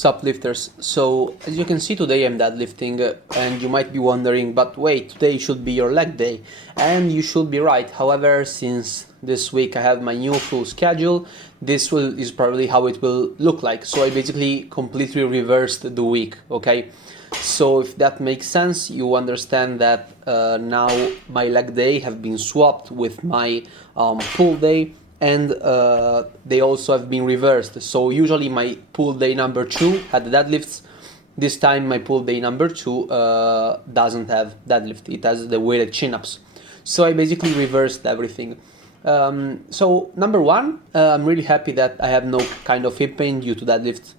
Sup lifters. So as you can see today I'm deadlifting and you might be wondering, but wait, today should be your leg day, and you should be right. However, since this week I have my new full schedule, is probably how it will look like. So I basically completely reversed the week, okay? So if that makes sense, you understand that now my leg day have been swapped with my pull day, and they also have been reversed. So usually my pull day number 2 had the deadlifts. This time my pull day number 2 doesn't have deadlift, it has the weighted chin-ups. So I basically reversed everything. So number 1, I'm really happy that I have no kind of hip pain due to deadlift.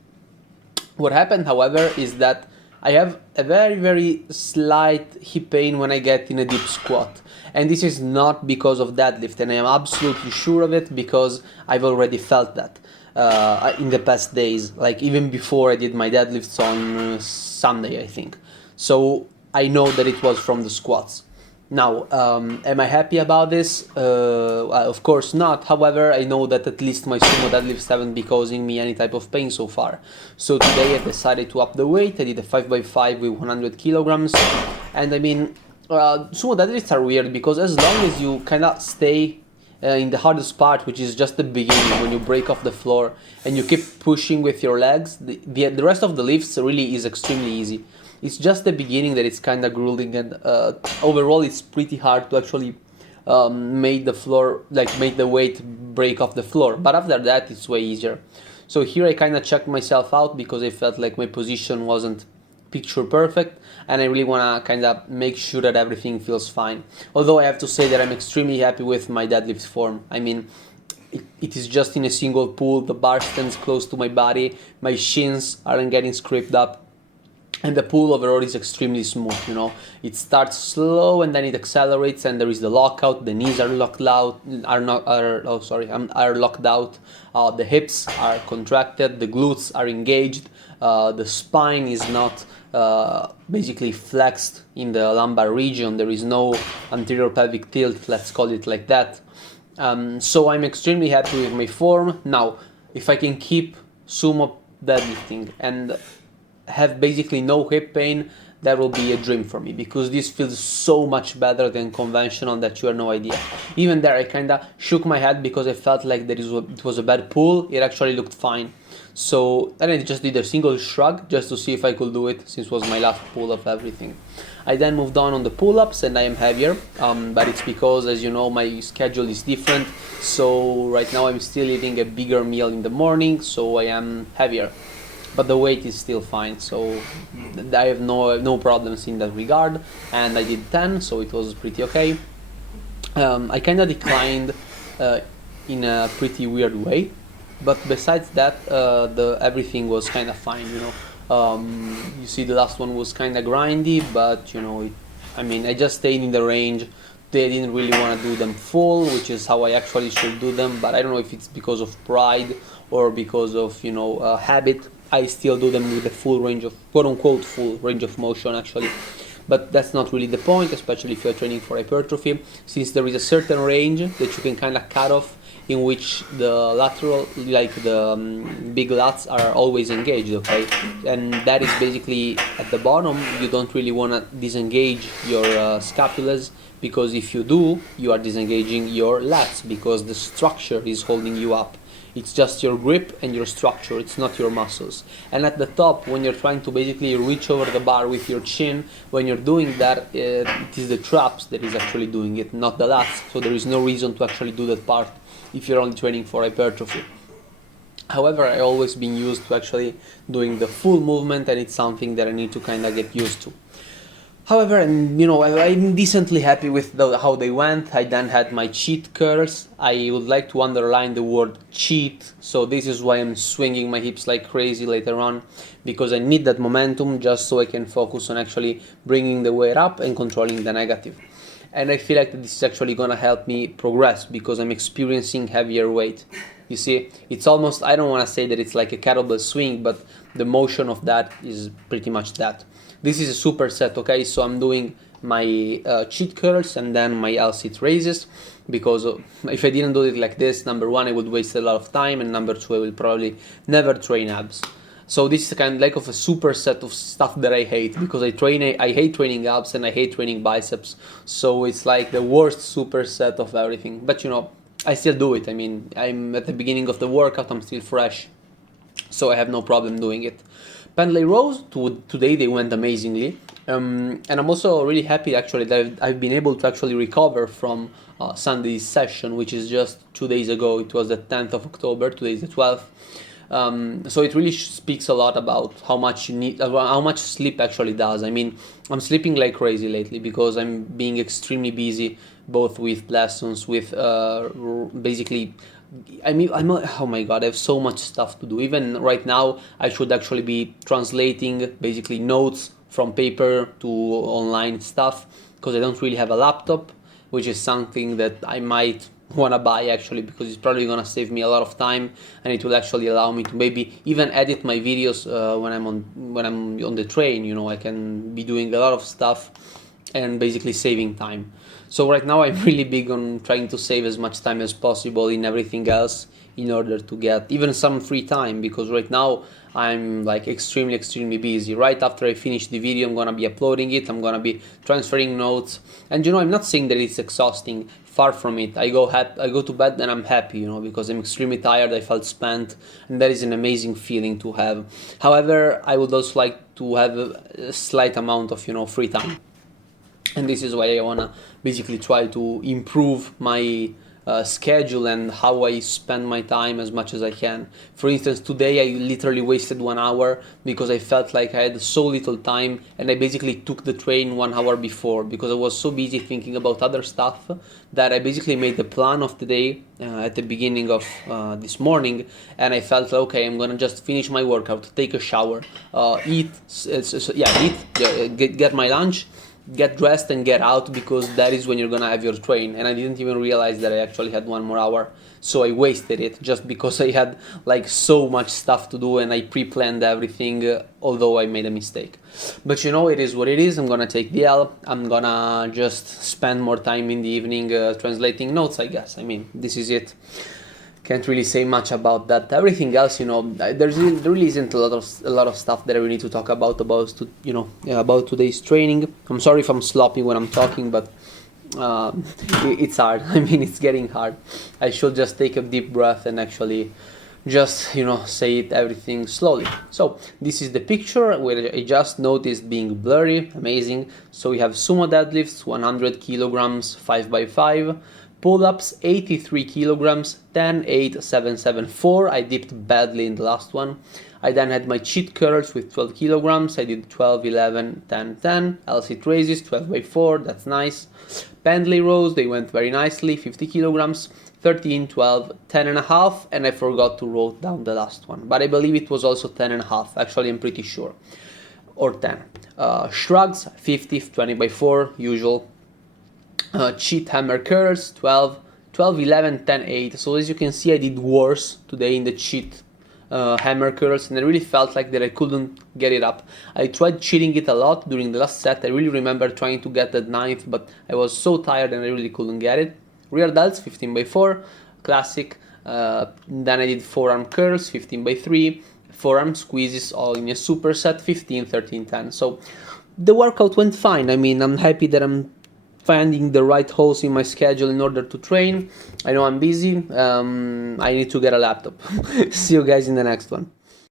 What happened, however, is that I have a very slight hip pain when I get in a deep squat, and this is not because of deadlift, and I am absolutely sure of it because I've already felt that in the past days, like even before I did my deadlifts on Sunday, I think. So I know that it was from the squats. Now, am I happy about this? Of course not. However, I know that at least my sumo deadlifts haven't been causing me any type of pain so far. So today I decided to up the weight. I did a 5x5 with 100 kilograms. And I mean, sumo deadlifts are weird because as long as you kind of stay in the hardest part, which is just the beginning when you break off the floor and you keep pushing with your legs, the rest of the lifts really is extremely easy. It's just the beginning that it's kind of grueling, and overall it's pretty hard to actually make the weight break off the floor. But after that, it's way easier. So here I kind of checked myself out because I felt like my position wasn't picture perfect, and I really want to kind of make sure that everything feels fine. Although I have to say that I'm extremely happy with my deadlift form. I mean, it is just in a single pull, the bar stands close to my body, my shins aren't getting scraped up, and the pull overall is extremely smooth, you know. It starts slow and then it accelerates, and there is the lockout. The knees are locked out, are locked out. The hips are contracted. The glutes are engaged. The spine is not basically flexed in the lumbar region. There is no anterior pelvic tilt. Let's call it like that. So I'm extremely happy with my form. Now, if I can keep sumo deadlifting and have basically no hip pain, that will be a dream for me, because this feels so much better than conventional that you have no idea. Even there I kinda shook my head because I felt like it was a bad pull. It actually looked fine. So then I just did a single shrug just to see if I could do it, since it was my last pull of everything. I then moved on the pull-ups, and I am heavier, but it's because, as you know, my schedule is different. So right now I'm still eating a bigger meal in the morning, so I am heavier. But the weight is still fine, so I have no problems in that regard. And I did 10, so it was pretty okay. I kind of declined in a pretty weird way, but besides that, everything was kind of fine, you know. You see, the last one was kind of grindy, but you know, I just stayed in the range. They didn't really want to do them full, which is how I actually should do them, but I don't know if it's because of pride or because of, you know, habit. I still do them with the full range of, quote-unquote, full range of motion, actually. But that's not really the point, especially if you're training for hypertrophy, since there is a certain range that you can kind of cut off, in which the lateral, like the big lats, are always engaged, okay? And that is basically at the bottom. You don't really want to disengage your scapulas, because if you do, you are disengaging your lats, because the structure is holding you up. It's just your grip and your structure, it's not your muscles. And at the top, when you're trying to basically reach over the bar with your chin, when you're doing that, it is the traps that is actually doing it, not the lats. So there is no reason to actually do that part if you're only training for hypertrophy. However, I always been used to actually doing the full movement, and it's something that I need to kind of get used to. However, and you know, I'm decently happy with how they went. I then had my cheat curls. I would like to underline the word cheat. So this is why I'm swinging my hips like crazy later on, because I need that momentum just so I can focus on actually bringing the weight up and controlling the negative. And I feel like this is actually gonna help me progress, because I'm experiencing heavier weight. You see, it's almost, I don't want to say that it's like a kettlebell swing, but the motion of that is pretty much that. This is a superset, okay? So I'm doing my cheat curls and then my L-sit raises, because if I didn't do it like this, number one, I would waste a lot of time, and number two, I will probably never train abs. So this is kind of like of a superset of stuff that I hate, because I hate training abs and I hate training biceps. So it's like the worst superset of everything. But I still do it. I mean, I'm at the beginning of the workout, I'm still fresh, so I have no problem doing it. Pendlay rows today they went amazingly, and I'm also really happy actually that I've been able to actually recover from Sunday's session, which is just 2 days ago. It was the 10th of October. Today is the 12th. So it really speaks a lot about how much you need, how much sleep actually does. I mean, I'm sleeping like crazy lately because I'm being extremely busy, both with lessons, with basically. I mean, oh my god, I have so much stuff to do. Even right now, I should actually be translating basically notes from paper to online stuff, because I don't really have a laptop, which is something that I might want to buy actually, because it's probably going to save me a lot of time, and it will actually allow me to maybe even edit my videos when I'm on the train. I can be doing a lot of stuff and basically saving time. So right now I'm really big on trying to save as much time as possible in everything else, in order to get even some free time, because right now I'm like extremely busy. Right after I finish the video, I'm gonna be uploading it, I'm gonna be transferring notes, and I'm not saying that it's exhausting, far from it. I go to bed and I'm happy, because I'm extremely tired, I felt spent, and that is an amazing feeling to have. However, I would also like to have a slight amount of free time, and this is why I wanna basically try to improve my schedule and how I spend my time as much as I can. For instance, today I literally wasted 1 hour because I felt like I had so little time, and I basically took the train 1 hour before because I was so busy thinking about other stuff that I basically made the plan of the day at the beginning of this morning, and I felt like, okay, I'm gonna just finish my workout, take a shower, eat, get my lunch, get dressed and get out, because that is when you're gonna have your train. And I didn't even realize that I actually had 1 more hour, so I wasted it just because I had like so much stuff to do and I pre-planned everything, although I made a mistake. But it is what it is. I'm gonna take the L. I'm gonna just spend more time in the evening translating notes, I guess. I mean, this is it. Can't really say much about that. Everything else, there really isn't a lot of stuff that I really need to talk about about today's training. I'm sorry if I'm sloppy when I'm talking, but it's hard. I mean, it's getting hard. I should just take a deep breath and actually just say everything slowly. So this is the picture where I just noticed being blurry. Amazing. So we have sumo deadlifts, 100 kilograms, 5x5. Pull-ups, 83 kilograms, 10, 8, 7, 7, 4. I dipped badly in the last one. I then had my cheat curls with 12 kilograms. I did 12, 11, 10, 10. L-sit raises, 12x4. That's nice. Pendlay rows, they went very nicely. 50 kilograms, 13, 12, 10 and a half. And I forgot to write down the last one, but I believe it was also 10 and a half. Actually, I'm pretty sure. Or 10. Shrugs, 50, 20x4, usual. Cheat hammer curls, 12, 12, 11, 10, 8. So as you can see, I did worse today in the cheat hammer curls, and I really felt like that I couldn't get it up. I tried cheating it a lot during the last set. I really remember trying to get that 9th, but I was so tired and I really couldn't get it. Rear delts, 15x4, classic. Then I did forearm curls, 15x3, forearm squeezes, all in a superset, 15, 13, 10. So the workout went fine. I mean, I'm happy that I'm finding the right holes in my schedule in order to train. I know I'm busy. I need to get a laptop. See you guys in the next one.